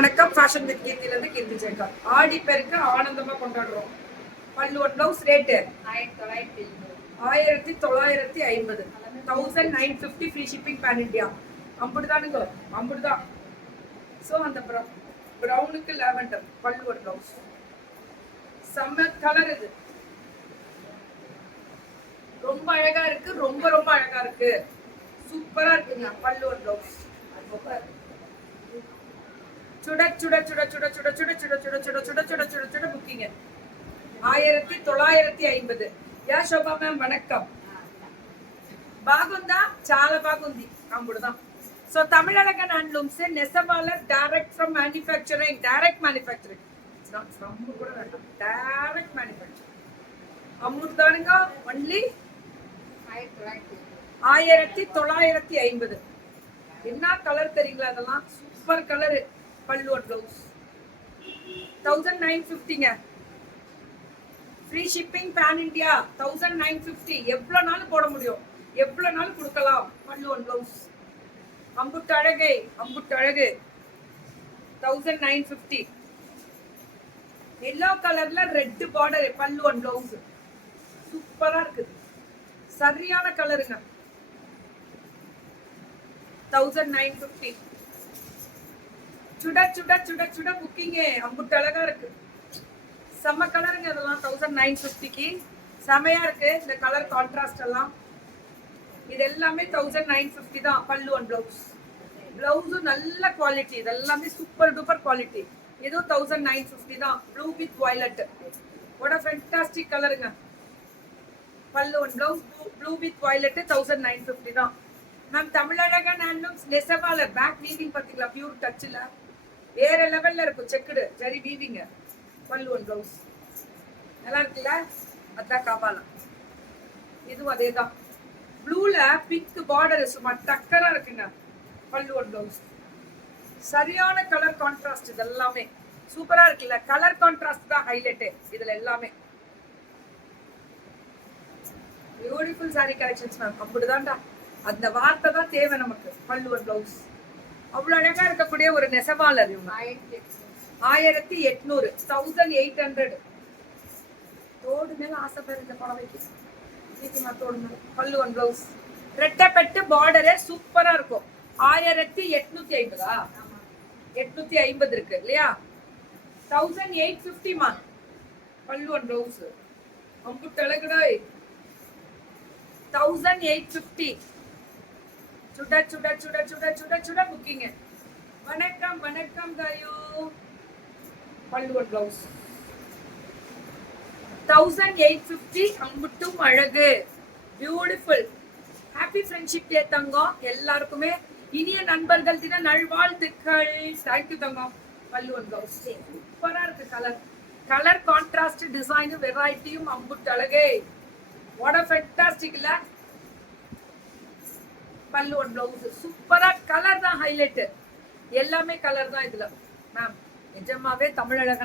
வணக்கம். Fashion with கீர்த்தில இருந்து கீர்த்தி ஜெயகாந்த். ஆடி பெருக்கு ஆனந்தமா கொண்டாடுறோம். பல்லு blouse rate 1950, 1950 free shipping pan India. அம்புடுதானுங்க, அம்புடுதான். ஸோ அந்த ப்ரௌனுக்கு லாவெண்டர் பல்லு ப்ளவுஸ் செம்ம கலர். இது ரொம்ப அழகா இருக்கு, ரொம்ப ரொம்ப அழகா இருக்கு, சூப்பரா இருக்குங்க. பல்லு ப்ளவுஸ் சுட சுட சுட சுட சுட சுட சுட சுட சுட சுட சுட சுட சுட புக்கிங்க 1950. యా శోభా మ్యామ్ வணக்கம். బాగుందా? చాలా బాగుంది. అమ్ముడుదాం. సో తమిళనగన్ హ్యాండ్లూమ్స్ నెసవాల direct from manufacturing, direct manufacturing, it's not from కూడా వేண்டாம், డైరెక్ట్ మ్యానుఫ్యాక్చరింగ్. అమ్ముడుదానుగా ஒன்லி 1950. என்ன கலர் தெரியுங்களா? அதெல்லாம் சூப்பர் கலரு. பல்லு ப்ளவுஸ் 1950ங்க. Free shipping pan India 1950. எவ்வளவு நாள் போட முடியும், எவ்வளவு நாள் கொடுக்கலாம். பல்லு ப்ளவுஸ் அம்புட்டு அழகு, அம்புட்டு அழகு. 1950. எல்லோ கலர்ல ரெட் பார்டர் பல்லு ப்ளவுஸ் சூப்பரா இருக்குது, சரியான கலருங்க. 1950. சுட சுட சுட சுட புக்கிங். அம்புட்டு அழகா இருக்கு, செம்ம கலருங்க. இதெல்லாம் 1950க்கு செமையா இருக்கு. இந்த கலர் கான்ட்ராஸ்ட் எல்லாம் இது எல்லாமே 1950 தான். பல்லு ப்ளவுஸ் பிளவுஸும் நல்ல குவாலிட்டி, இது எல்லாமே சூப்பர் டூப்பர் குவாலிட்டி. இதுவும் 1950 தான். Blue with violet, what a fantastic கலருங்க. பல்லு பிளவுஸ் ப்ளூ வித் வயலட் 1950 தான். மேம் தமிழழகன் ஹேண்ட்லூம்ஸ் நெசவாளர் பேக் வீவிங் பார்த்தீங்களா? பியூர் டச்சில் வேற லெவல்ல இருக்கும். செக்குடு ஜரி வீவிங்க. பல்லு ப்ளவுஸ் நல்லா இருக்குல்ல? அதான் காபாலம். இதுவும் அதே தான். ப்ளூல பிங்க் பார்டர் சும்மா டக்கரா இருக்குங்க. பல்லு ப்ளவுஸ் சரியான கலர் கான்ட்ராஸ்ட். இது எல்லாமே சூப்பரா இருக்குல்ல? கலர் கான்ட்ராஸ்ட் தான் ஹைலைட் இதுல எல்லாமே. Beautiful sari collections ma'am. அப்படிதான்டா, அந்த வார்த்தை தான் தேவை நமக்கு. பல்லு ப்ளவுஸ் அவ்வளவு அழகா இருக்கக்கூடிய ஒரு நெசவாளர். 1800, 1800. தோடு மேல ஆசைப்படுற புடவைக்கு தோடு மேல பல்லு ப்ளவுஸ் ரெட்டப்பட்டு பார்டரே சூப்பரா இருக்கும். 1850. 850 இருக்கு இல்லையா? 1850 மா பல்லு ப்ளவுஸ் அம்புட்டு அழகுடா. 1850. சுட சுட சுட சுட சுட சுட புக்கிங்க. வணக்கம் வணக்கம் தாயோ. பல்லு ப்ளவுஸ் 1850. அம்புட்டும் அழகு, பியூட்டிஃபுல். ஹாப்பி ஃப்ரெண்ட்ஷிப் டே தங்கம். எல்லாருக்குமே இனிய நண்பர்கள் தின நல்வாழ்த்துக்கள். தேங்க்யூ தங்கம். பல்லு ப்ளவுஸ் சூப்பரா இருக்கு. கலர் கலர் கான்ட்ராஸ்ட் டிசைன் வெரைட்டியும் அம்புட்டு அழகே. what a fantastic இல்ல? பல்லு ப்ளவுஸ் சூப்பரா. கலர் தான் ஹைலைட், எல்லாமே கலர் தான் இதுல மேம். நிஜமாவே தமிழழகன்